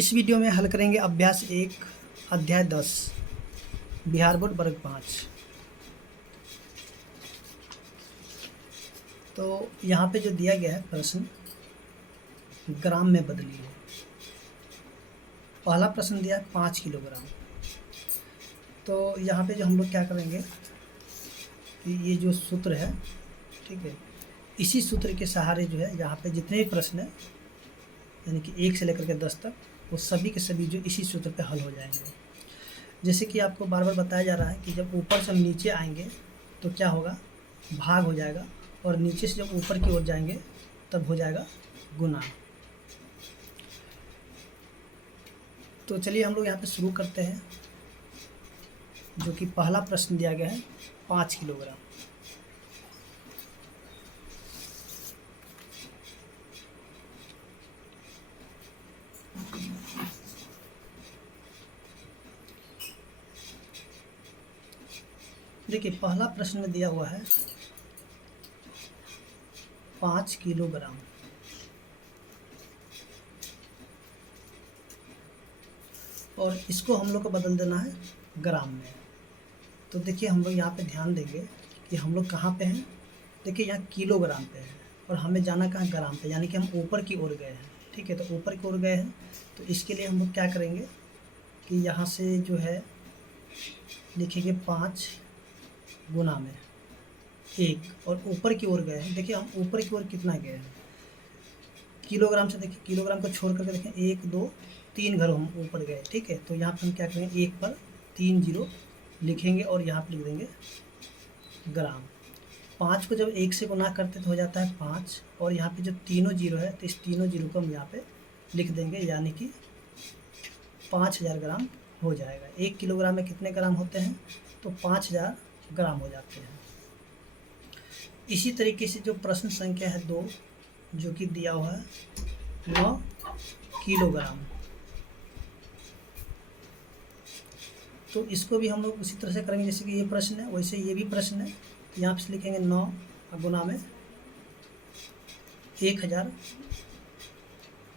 इस वीडियो में हल करेंगे अभ्यास 1 अध्याय 10 बिहार बोर्ड वर्ग 5। तो यहाँ पे जो दिया गया है प्रश्न ग्राम में बदलिए। पहला प्रश्न दिया है 5 किलोग्राम। तो यहाँ पे जो हम लोग क्या करेंगे कि ये जो सूत्र है, ठीक है, इसी सूत्र के सहारे जो है यहाँ पे जितने भी प्रश्न हैं यानी कि 1 से लेकर के 10 तक वो सभी के सभी जो इसी सूत्र पे हल हो जाएंगे। जैसे कि आपको बार बार बताया जा रहा है कि जब ऊपर से हम नीचे आएंगे तो क्या होगा, भाग हो जाएगा, और नीचे से जब ऊपर की ओर जाएंगे तब हो जाएगा गुना। तो चलिए हम लोग यहाँ पे शुरू करते हैं। जो कि पहला प्रश्न दिया गया है 5 किलोग्राम। देखिए पहला प्रश्न में दिया हुआ है 5 किलोग्राम। और इसको हम लोग को बदल देना है ग्राम में। तो देखिए हम लोग यहाँ पे ध्यान देंगे कि हम लोग कहाँ पे हैं। देखिए यहाँ किलोग्राम पे है और हमें जाना कहाँ, ग्राम पे, यानी कि हम ऊपर की ओर गए हैं। ठीक है, तो ऊपर की ओर गए हैं तो इसके लिए हम लोग क्या करेंगे कि यहाँ से जो है लिखेंगे 5 गुना में 1, और ऊपर की ओर गए हैं। देखिए हम ऊपर की ओर कितना गए हैं किलोग्राम से। देखिए किलोग्राम को छोड़ करके देखें 1 2 3 घर हम ऊपर गए। ठीक है, तो यहाँ पर हम क्या करेंगे 1 पर 3 जीरो लिखेंगे और यहाँ पर लिख देंगे ग्राम। 5 को जब 1 से गुना करते तो हो जाता है 5, और यहाँ पे जो तीनों जीरो है तो इस तीनों जीरो को हम यहाँ पे लिख देंगे, यानी कि 5000 ग्राम हो जाएगा। 1 किलोग्राम में कितने ग्राम होते हैं, तो 5000 ग्राम हो जाते हैं। इसी तरीके से जो प्रश्न संख्या है 2 जो कि दिया हुआ है 9 किलोग्राम। तो इसको भी हम लोग उसी तरह से करेंगे जैसे कि ये प्रश्न है वैसे ये भी प्रश्न है। तो यहाँ पे लिखेंगे 9 गुना में 1000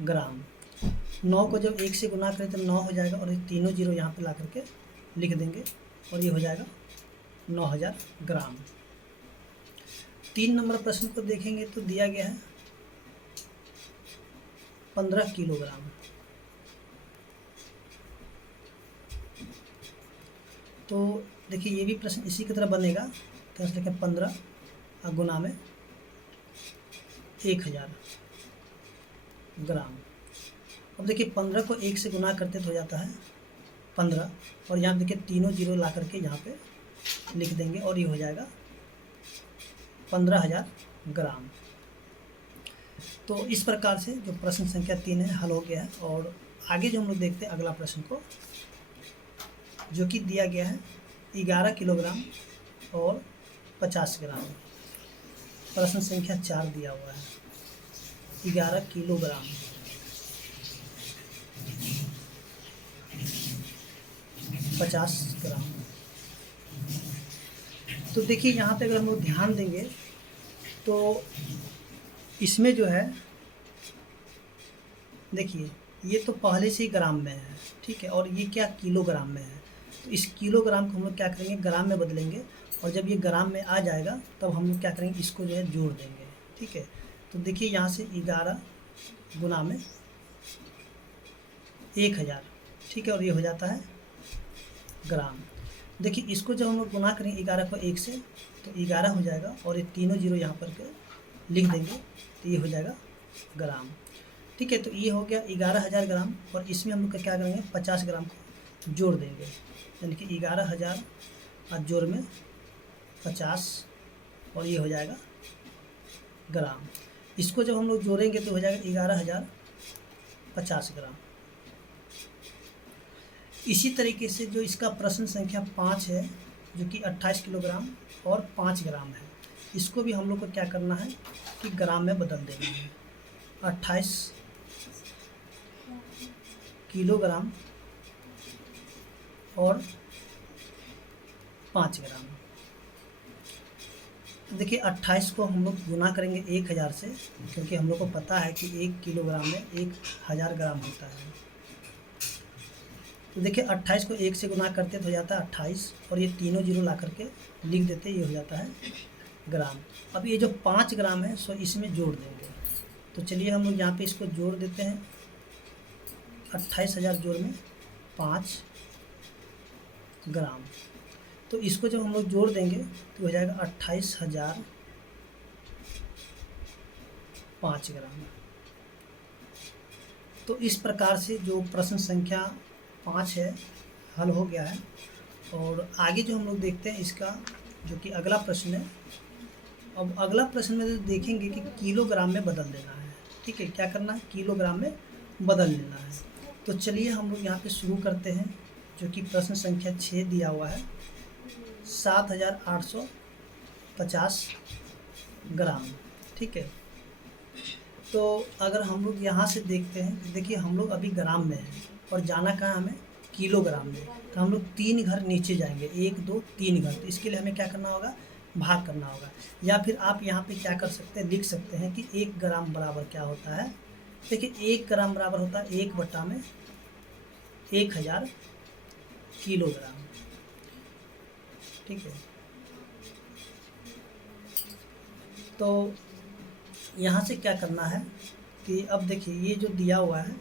ग्राम। 9 को जब 1 से गुना करें तो 9 हो जाएगा, और ये तीनों जीरो यहाँ पे ला करके लिख देंगे और ये हो जाएगा 9000 ग्राम। 3 नंबर प्रश्न को देखेंगे तो दिया गया है 15 किलोग्राम। तो देखिए ये भी प्रश्न इसी की तरह बनेगा। तो ऐसे लिखें 15 गुना में 1000 ग्राम। अब देखिए 15 को 1 से गुना करते तो हो जाता है 15, और यहाँ देखिए तीनों जीरो ला करके यहाँ पे लिख देंगे और ये हो जाएगा 15000 ग्राम। तो इस प्रकार से जो प्रश्न संख्या 3 है हल हो गया है। और आगे जो हम लोग देखते हैं अगला प्रश्न को, जो कि दिया गया है 11 किलोग्राम और 50 ग्राम। प्रश्न संख्या 4 दिया हुआ है 11 किलोग्राम 50 ग्राम। तो देखिए यहाँ पे अगर हम लोग ध्यान देंगे तो इसमें जो है देखिए ये तो पहले से ही ग्राम में है, ठीक है, और ये क्या किलोग्राम में है। तो इस किलोग्राम को हम लोग क्या करेंगे ग्राम में बदलेंगे, और जब ये ग्राम में आ जाएगा तब हम लोग क्या करेंगे इसको जो है जोड़ देंगे। ठीक है, तो देखिए यहाँ से 11 गुना में 1000, ठीक है, और ये हो जाता है ग्राम। देखिए इसको जब हम लोग गुना करेंगे 11 को 1 से तो 11 हो जाएगा, और ये तीनों जीरो यहाँ पर के लिख देंगे तो ये हो जाएगा ग्राम। ठीक है, तो ये हो गया 11000 ग्राम, और इसमें हम लोग क्या करेंगे 50 ग्राम को जोड़ देंगे, यानी कि 11000 और जोड़ में 50, और ये हो जाएगा ग्राम। इसको जब हम लोग जोड़ेंगे तो हो जाएगा 11050 ग्राम। इसी तरीके से जो इसका प्रश्न संख्या 5 है जो कि 28 किलोग्राम और 5 ग्राम है, इसको भी हम लोग को क्या करना है कि ग्राम में बदल देना है। 28 किलोग्राम और 5 ग्राम। तो देखिए 28 को हम लोग गुना करेंगे 1000 से, क्योंकि हम लोग को पता है कि 1 किलोग्राम में 1000 ग्राम होता है। तो देखिए 28 को 1 से गुना करते तो हो जाता है 28 और ये तीनों जीरो ला करके लिख देते, ये हो जाता है ग्राम। अब ये जो 5 ग्राम है सो इसमें जोड़ देंगे। तो चलिए हम लोग यहाँ पे इसको जोड़ देते हैं। 28,000 जोड़ में 5 ग्राम। तो इसको जब हम लोग जोड़ देंगे तो हो जाएगा 28,000 5 ग्राम। तो इस प्रकार से जो प्रश्न संख्या 5 है हल हो गया है। और आगे जो हम लोग देखते हैं इसका जो कि अगला प्रश्न है। अब अगला प्रश्न में तो देखेंगे कि किलोग्राम में बदल देना है। ठीक है, क्या करना है, किलोग्राम में बदल लेना है। तो चलिए हम लोग यहाँ पे शुरू करते हैं। जो कि प्रश्न संख्या 6 दिया हुआ है 7,850 ग्राम। ठीक है, तो अगर हम लोग यहाँ से देखते हैं, देखिए हम लोग अभी ग्राम में हैं और जाना कहाँ हमें, किलोग्राम में। तो हम लोग 3 घर नीचे जाएंगे, 1 2 3 घर। तो इसके लिए हमें क्या करना होगा, भाग करना होगा। या फिर आप यहाँ पे क्या कर सकते हैं, लिख सकते हैं कि 1 ग्राम बराबर क्या होता है। देखिए 1 ग्राम बराबर होता है 1 बटा में 1000 किलोग्राम। ठीक है, तो यहाँ से क्या करना है कि अब देखिए ये जो दिया हुआ है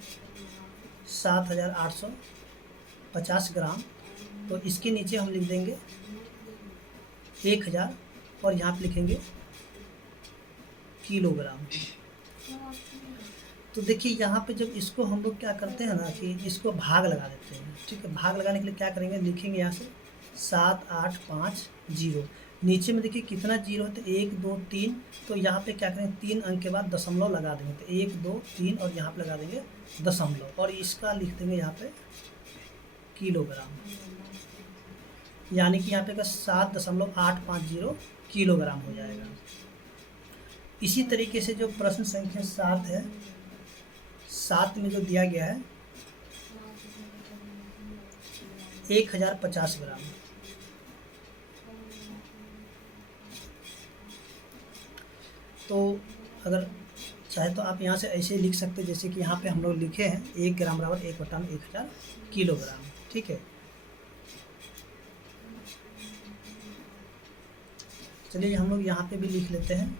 7,850 ग्राम, तो इसके नीचे हम लिख देंगे 1000 और यहाँ पे लिखेंगे किलोग्राम। तो देखिए यहाँ पे जब इसको हम लोग क्या करते हैं ना कि इसको भाग लगा देते हैं। ठीक है, भाग लगाने के लिए क्या करेंगे, लिखेंगे यहाँ से 7850। नीचे में देखिए कितना जीरो है, तो 1 2 3। तो यहाँ पे क्या करेंगे, 3 अंक के बाद दशमलव लगा देंगे। तो 1 2 3 और यहाँ पे लगा देंगे दशमलव और इसका लिख देंगे यहाँ पे किलोग्राम। यानी कि यहाँ पे का 7.850 किलोग्राम हो जाएगा। इसी तरीके से जो प्रश्न संख्या 7 है, 7 में जो दिया गया है 1050 ग्राम। तो अगर चाहे तो आप यहाँ से ऐसे लिख सकते हैं, जैसे कि यहाँ पे हम लोग लिखे हैं 1 ग्राम बराबर 1 बटा में 1000 किलोग्राम। ठीक है, चलिए हम लोग यहाँ पे भी लिख लेते हैं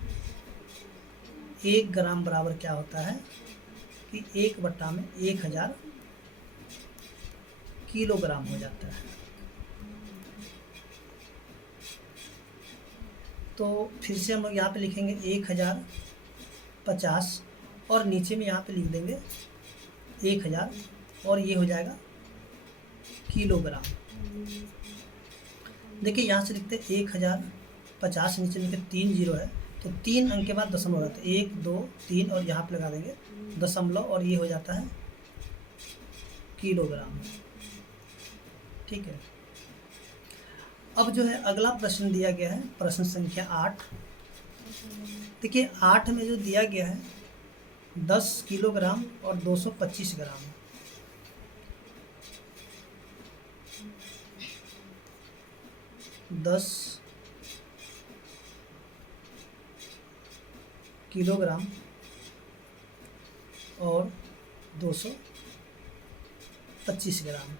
1 ग्राम बराबर क्या होता है कि 1 बटा में 1000 किलोग्राम हो जाता है। तो फिर से हम लोग यहाँ पे लिखेंगे 1050 और नीचे में यहाँ पे लिख देंगे 1000 और ये हो जाएगा किलोग्राम। देखिए यहाँ से लिखते हैं 1050, नीचे लिखते 3 जीरो है तो 3 अंक के बाद दशमलव रहता है, 1 2 3 और यहाँ पे लगा देंगे दशमलव और ये हो जाता है किलोग्राम। ठीक है, अब जो है अगला प्रश्न दिया गया है प्रश्न संख्या 8। देखिए 8 में जो दिया गया है 10 किलोग्राम और 225 ग्राम। दस किलोग्राम और 225 ग्राम।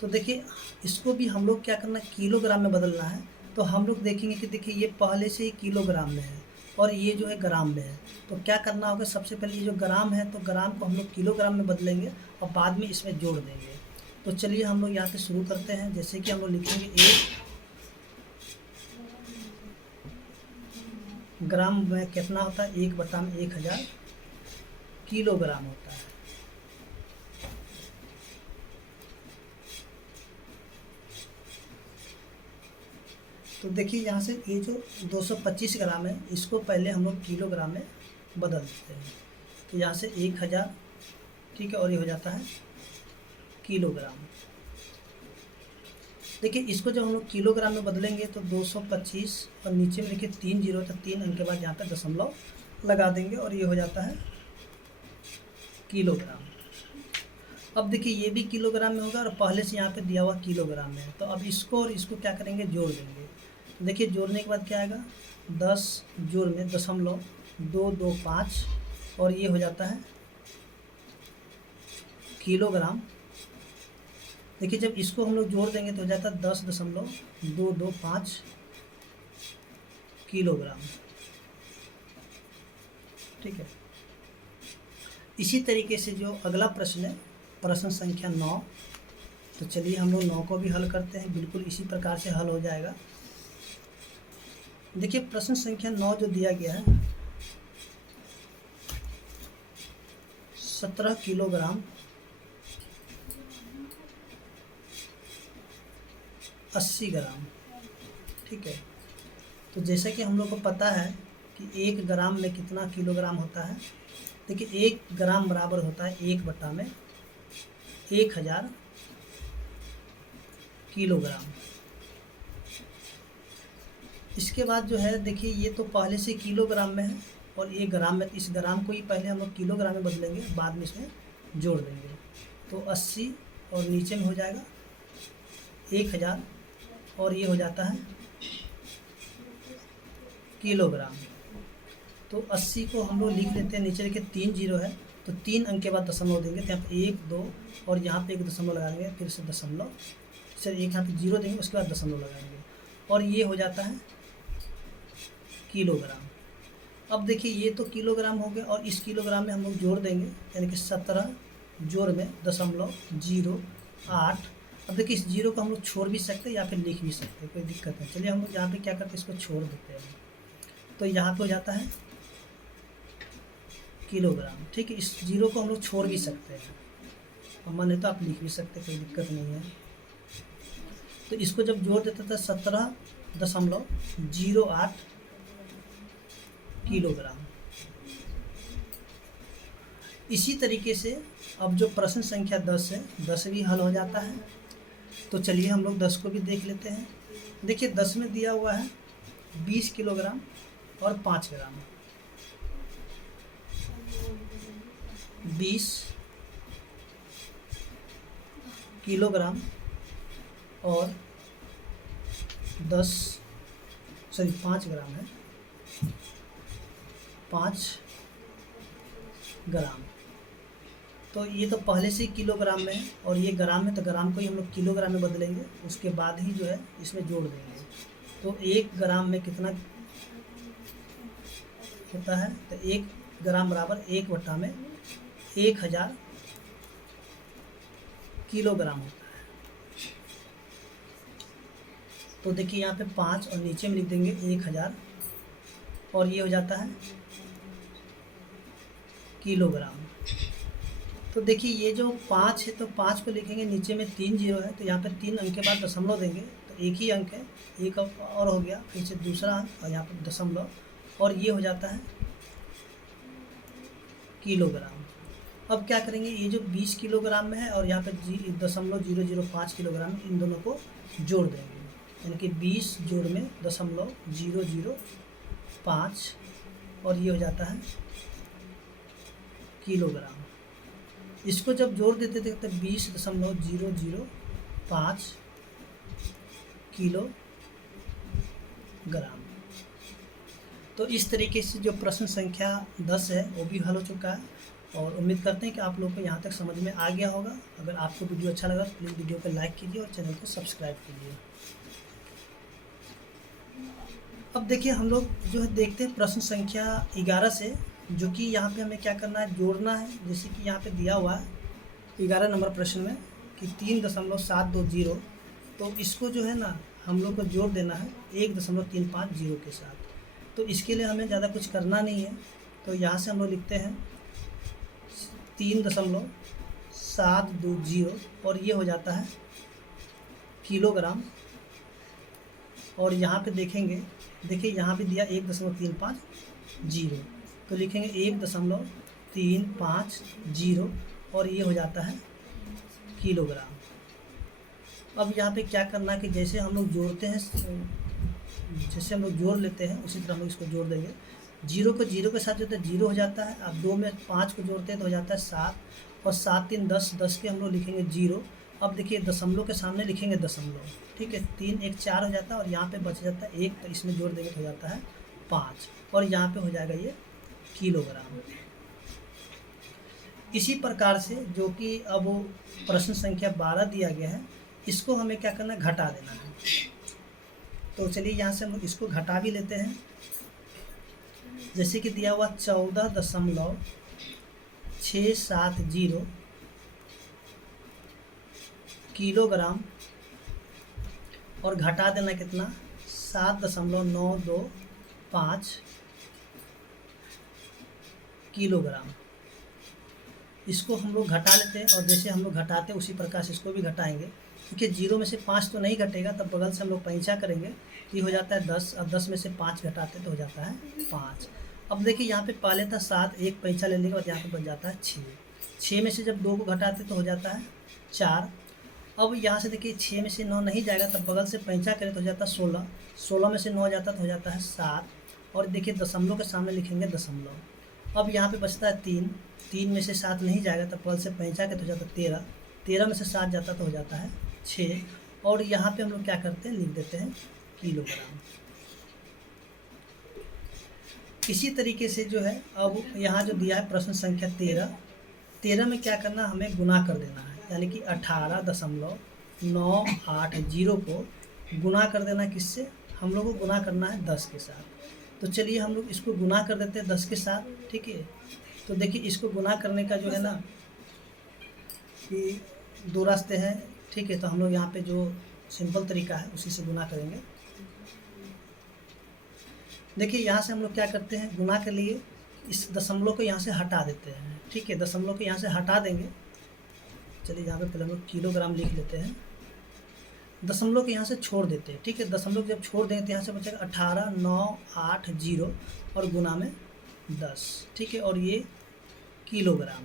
तो देखिए इसको भी हम लोग क्या करना है, किलोग्राम में बदलना है। तो हम लोग देखेंगे कि देखिए ये पहले से ही किलोग्राम में है और ये जो है ग्राम में है। तो क्या करना होगा, सबसे पहले ये जो ग्राम है तो ग्राम को हम लोग किलोग्राम में बदलेंगे और बाद में इसमें जोड़ देंगे। तो चलिए हम लोग यहाँ से शुरू करते हैं। जैसे कि हम लोग लिखेंगे 1 ग्राम में कितना होता है, 1 बटा में 1000 किलोग्राम होता है। तो देखिए यहाँ से ये जो 225 ग्राम है इसको पहले हम लोग किलोग्राम में बदल देते हैं। तो यहाँ से 1000, ठीक है, और ये हो जाता है किलोग्राम। देखिए इसको जब हम लोग किलोग्राम में बदलेंगे तो 225 और नीचे में देखिए 3 जीरो, तो 3 अंक के बाद यहाँ पे दशमलव लगा देंगे और ये हो जाता है किलोग्राम। अब देखिए ये भी किलोग्राम में होगा और पहले से यहाँ पे दिया हुआ किलोग्राम में है। तो अब इसको और इसको क्या करेंगे, जोड़ देंगे। तो देखिए जोड़ने के बाद क्या आएगा, 10 जोड़ में दशमलव 225 और ये हो जाता है किलोग्राम देखिए जब इसको हम लोग जोड़ देंगे तो हो जाता है 10.225 किलोग्राम। ठीक है, इसी तरीके से जो अगला प्रश्न है, प्रश्न संख्या 9, तो चलिए हम लोग 9 को भी हल करते हैं। बिल्कुल इसी प्रकार से हल हो जाएगा। देखिए प्रश्न संख्या 9 जो दिया गया है, 17 किलोग्राम 80 ग्राम। ठीक है, तो जैसा कि हम लोग को पता है कि 1 ग्राम में कितना किलोग्राम होता है। देखिए 1 ग्राम बराबर होता है 1/1000 किलोग्राम। इसके बाद जो है देखिए ये तो पहले से किलोग्राम में है और ये ग्राम में, इस ग्राम को ही पहले हम लोग किलोग्राम में बदलेंगे, बाद में इसमें जोड़ देंगे। तो 80 और नीचे में हो जाएगा 1000 और ये हो जाता है किलोग्राम। तो 80 को हम लोग लिख लेते हैं, नीचे देखिए 3 जीरो है तो 3 अंक के बाद दशमलव देंगे, तो यहाँ पे 1 2 और यहाँ पे एक दशमलव लगाएंगे, फिर से दशमलव, फिर एक यहाँ पे जीरो देंगे, उसके बाद दशमलव लगाएंगे और ये हो जाता है किलोग्राम। अब देखिए ये तो किलोग्राम हो गया और इस किलोग्राम में हम लोग जोड़ देंगे, यानी कि 17 जोड़ में 0.08। अब देखिए इस जीरो को हम लोग छोड़ भी सकते हैं या फिर लिख भी सकते हैं, कोई दिक्कत नहीं। चलिए हम लोग यहाँ पे क्या करते हैं, इसको छोड़ देते हैं। तो यहाँ पे हो जाता है किलोग्राम। ठीक है, इस जीरो को हम लोग छोड़ भी सकते हैं और मन है तो आप लिख भी सकते हैं, कोई दिक्कत नहीं है। तो इसको जब जोड़ देते थे 17.08 किलोग्राम। इसी तरीके से अब जो प्रश्न संख्या 10 है, 10 भी हल हो जाता है। तो चलिए हम लोग 10 को भी देख लेते हैं। देखिए 10 में दिया हुआ है 20 किलोग्राम और 5 ग्राम। 20 किलोग्राम और 5 ग्राम है, 5 ग्राम। तो ये तो पहले से ही किलोग्राम में है और ये ग्राम में, तो ग्राम को ही हम लोग किलोग्राम में बदलेंगे, उसके बाद ही जो है इसमें जोड़ देंगे। तो 1 ग्राम में कितना होता है, तो 1 ग्राम बराबर 1/1000 किलोग्राम होता है। तो देखिए यहाँ पे 5 और नीचे में लिख देंगे 1000 और ये हो जाता है किलोग्राम। तो देखिए ये जो 5 है तो 5 को लिखेंगे, नीचे में 3 जीरो है तो यहाँ पे 3 अंक के बाद दशमलव देंगे, तो एक ही अंक है, एक और हो गया, फिर से दूसरा अंक और यहाँ पर दशमलव और ये हो जाता है किलोग्राम। अब क्या करेंगे, ये जो 20 किलोग्राम में है और यहाँ पे 0.005 किलोग्राम, इन दोनों को जोड़ देंगे, यानी कि 20 जोड़ में 0.005 और ये हो जाता है किलोग्राम। इसको जब जोड़ देते थे तो 20.005 किलोग्राम। तो इस तरीके से जो प्रश्न संख्या 10 है वो भी हल हो चुका है और उम्मीद करते हैं कि आप लोग को यहाँ तक समझ में आ गया होगा। अगर आपको वीडियो अच्छा लगा तो प्लीज़ वीडियो को लाइक कीजिए और चैनल को सब्सक्राइब कीजिए। अब देखिए हम लोग जो है देखते हैं प्रश्न संख्या 11 से, जो कि यहाँ पे हमें क्या करना है, जोड़ना है। जैसे कि यहाँ पे दिया हुआ है 11 नंबर प्रश्न में कि 3.720, तो इसको जो है ना हम लोग को जोड़ देना है 1.350 के साथ। तो इसके लिए हमें ज़्यादा कुछ करना नहीं है, तो यहाँ से हम लोग लिखते हैं 3.720 और ये हो जाता है किलोग्राम। और यहाँ पे देखेंगे, देखिए यहाँ पे दिया 1.350, तो लिखेंगे 1.350 और ये हो जाता है किलोग्राम। अब यहाँ पे क्या करना है कि जैसे हम लोग जोड़ते हैं, जैसे हम लोग जोड़ लेते हैं उसी तरह हम लोग इसको जोड़ देंगे। जीरो को जीरो के साथ जो है जीरो हो जाता है। अब 2 में 5 को जोड़ते हैं तो हो जाता है 7 और 7 3 10, 10 के हम लोग लिखेंगे 0। अब देखिए दशमलव के सामने लिखेंगे दशमलव, ठीक है, 3 1 4 हो जाता है और यहाँ पे बच जाता है 1, तो इसमें जोड़ देंगे तो हो जाता है 5 और यहाँ पे हो जाएगा ये किलोग्राम। इसी प्रकार से जो कि अब प्रश्न संख्या 12 दिया गया है, इसको हमें क्या करना है, घटा देना है। तो चलिए यहाँ से हम लोग इसको घटा भी लेते हैं। जैसे कि दिया हुआ 14.670 किलोग्राम और घटा देना कितना, 7.925 किलोग्राम। इसको हम लोग घटा लेते हैं, और जैसे हम लोग घटाते हैं उसी प्रकार से इसको भी घटाएंगे, क्योंकि 0 में से 5 तो नहीं घटेगा, तब बगल से हम लोग पैंचा करेंगे तो ये हो जाता है 10, और 10 में से 5 घटाते तो हो जाता है 5। अब देखिए यहाँ पे पहले था 7, एक पैंचा लेने के बाद यहाँ पे बन जाता है 6। 6 में से जब 2 को घटाते तो हो जाता है 4। अब यहाँ से देखिए 6 में से 9 नहीं जाएगा, तब बगल से पैंचा करें तो हो जाता है 16। 16 में से 9 जाता तो हो जाता है 7, और देखिए दशमलव के सामने लिखेंगे दशमलव। अब यहाँ पे बचता है 3, 3 में से 7 नहीं जाएगा, तब बगल से पैंचा के तो हो जाता है 13। 13 में से 7 जाता तो हो जाता है 6, और यहाँ पे हम लोग क्या करते हैं, लिख देते हैं किलोग्राम। इसी तरीके से जो है, अब यहाँ जो दिया है प्रश्न संख्या 13 में क्या करना, हमें गुना कर देना है, यानी कि 18.980 को गुना कर देना किससे, हम लोग को गुना करना है 10 के साथ। तो चलिए हम लोग इसको गुना कर देते हैं 10 के साथ, ठीक है। तो देखिए इसको गुना करने का जो है ना कि 2 रास्ते हैं, ठीक है। तो हम लोग यहाँ पे जो सिंपल तरीका है उसी से गुना करेंगे। देखिए यहाँ से हम लोग क्या करते हैं, गुना के लिए इस दशमलव को यहाँ से हटा देते हैं, ठीक है। दशमलव को यहाँ से हटा देंगे। चलिए यहाँ पे पहले हम लोग किलोग्राम लिख लेते हैं, दशमलव को यहाँ से छोड़ देते हैं, ठीक है। दशमलव जब छोड़ देंगे तो यहाँ से बचेगा 18.980 और गुना में 10, ठीक है, और ये किलोग्राम,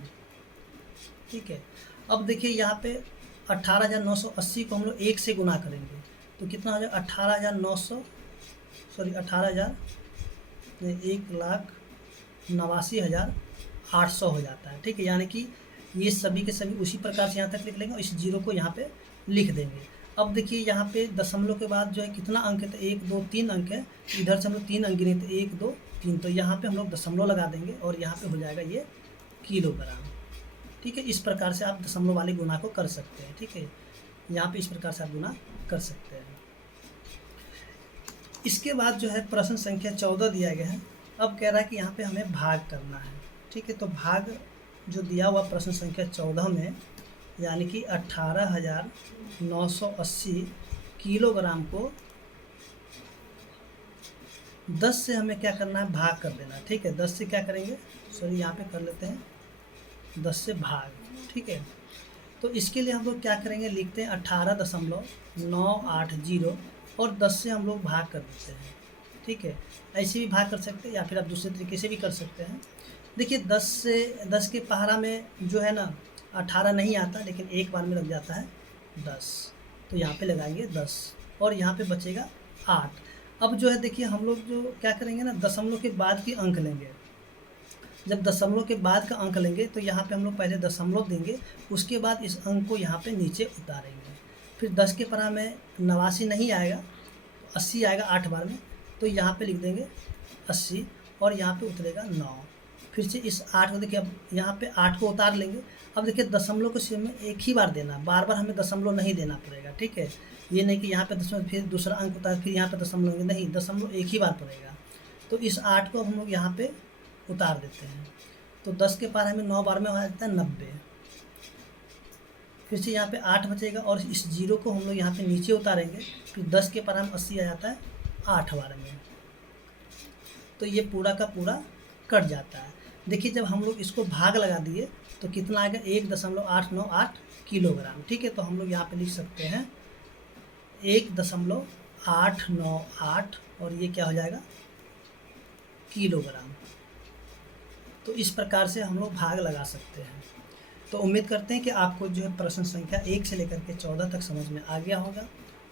ठीक है। अब देखिए यहाँ पे 18,980 को हम लोग 1 से गुना करेंगे तो कितना हो जाएगा, 1,89,800 हो जाता है, ठीक है। यानी कि ये सभी के सभी उसी प्रकार से यहाँ तक लिख लेंगे और इस 0 को यहाँ पे लिख देंगे। अब देखिए यहाँ पे दशमलव के बाद जो है कितना अंक है, तो 1 2 3 अंक है, इधर से हम लोग 3 अंक गिने तो 1 2 3, तो यहाँ पे हम लोग दशमलव लगा देंगे और यहाँ पे हो जाएगा ये किलोग्राम, ठीक है। इस प्रकार से आप दशमलव वाले गुना को कर सकते हैं, ठीक है। यहाँ पे इस प्रकार से आप गुना कर सकते हैं। इसके बाद जो है प्रश्न संख्या 14 दिया गया है। अब कह रहा है कि यहाँ पे हमें भाग करना है, ठीक है। तो भाग जो दिया हुआ प्रश्न संख्या 14 में, यानी कि 18,980 किलोग्राम को 10 से हमें क्या करना है, भाग कर देना है, ठीक है। 10 से क्या करेंगे, सॉरी यहाँ पे कर लेते हैं 10 से भाग, ठीक है। तो इसके लिए हम लोग क्या करेंगे, लिखते हैं 18.980 और 10 से हम लोग भाग कर देते हैं, ठीक है। ऐसे भी भाग कर सकते हैं या फिर आप दूसरे तरीके से भी कर सकते हैं। देखिए 10 के पहाड़ा में जो है ना 18 नहीं आता, लेकिन एक बार में लग जाता है 10, तो यहाँ पे लगाएंगे 10 और यहाँ पे बचेगा 8। अब जो है देखिए हम लोग जो क्या करेंगे ना, दशमलव के बाद के अंक लेंगे। जब दशमलव के बाद का अंक लेंगे तो यहाँ पे हम लोग पहले दशमलव देंगे, उसके बाद इस अंक को यहाँ पे नीचे उतारेंगे। फिर 10 के पहाड़ा में 89 नहीं आएगा, 80 आएगा 8 बार में, तो यहाँ पे लिख देंगे 80 और यहाँ पे उतरेगा 9। फिर से इस 8 को देखिए, अब यहाँ पे 8 को उतार लेंगे। अब देखिए दशमलव को सिर्फ में एक ही बार देना, बार बार हमें दशमलव नहीं देना पड़ेगा, ठीक है। ये नहीं कि यहाँ पे दशमलव फिर दूसरा अंक उतार फिर यहाँ पे दशमलव, नहीं, दशमलव एक ही बार पड़ेगा। तो इस 8 को हम लोग यहाँ पे उतार देते हैं, तो 10 के पार हमें 9 बार में हो जाता है 90। फिर से यहाँ पे 8 बचेगा और इस 0 को हम लोग यहाँ पे नीचे उतारेंगे, फिर 10 के पार हम 80 आ जाता है 8 बार में, तो ये पूरा का पूरा कट जाता है। देखिए जब हम लोग इसको भाग लगा दिए तो कितना आएगा, 1.898 किलोग्राम, ठीक है। तो हम लोग यहाँ पे लिख सकते हैं 1.898 और ये क्या हो जाएगा, किलोग्राम। तो इस प्रकार से हम लोग भाग लगा सकते हैं। तो उम्मीद करते हैं कि आपको जो है प्रश्न संख्या 1 से लेकर के 14 तक समझ में आ गया होगा,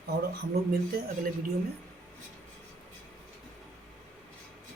और हम लोग मिलते हैं अगले वीडियो में।